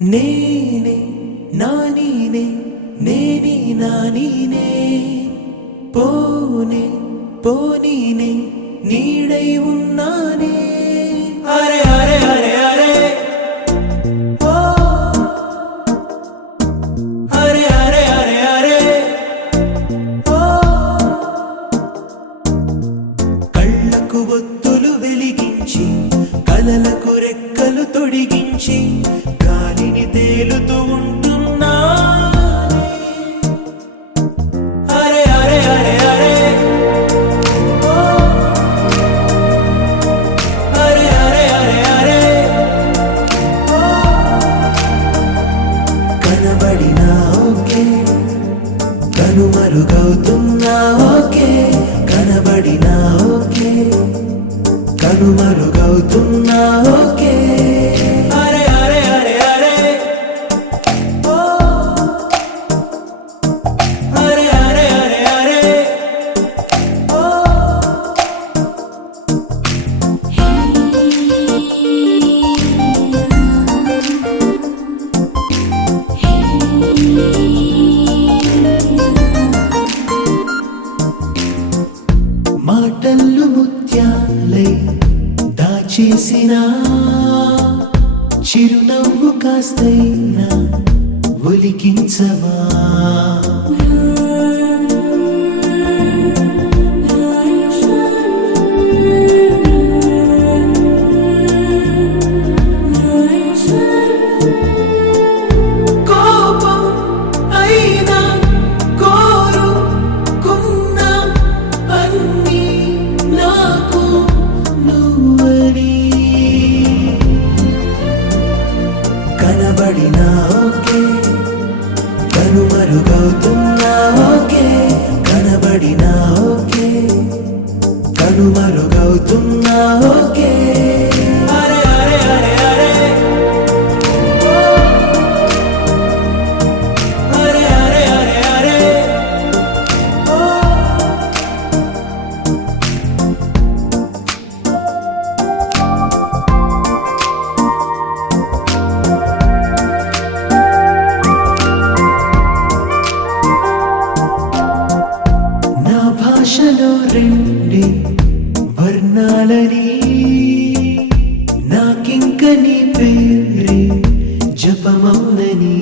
నేనే నానీనే నేని నానీనే పోనే పోనీనే నీడై ఉన్నానే అరే అరే అరే అరే ఓ అరే అరే అరే అరే ఓ కళ్ళకు ఒత్తులు వెలిగించి కలలకు రెక్కలు తొడిగించి గాలిని తేలుతూ ఉంటున్నా అరే అరే అరే అరే ఓ అరే అరే అరే అరే ఓ కనబడినా ఓకే కనుమరుగవుతున్నా ఓకే కనబడినా ఓకే కనుమరుగవుతున్నా ఓకే అరే అరే అరే అరే ఓ అరే అరే అరే అరే ఓ మాటలు ముత్యాలై దాచేసిన చిరునవ్వు కాస్తైనా ఒలికించవా కోపం అయినా కోరుకున్నా అన్నీ నాకు నువ్వని కనబడినా ఓకే కనుమరుగవుతున్నా ఓకే కనబడినా ఓకే కనుమరుగవుతున్నా ఓకే అరే అరే అరే అరే ఓ అరే అరే అరే అరే ఓ నా భాషలో రెండే వర్ణాలని నాకింక నీ పేరే జపమౌనని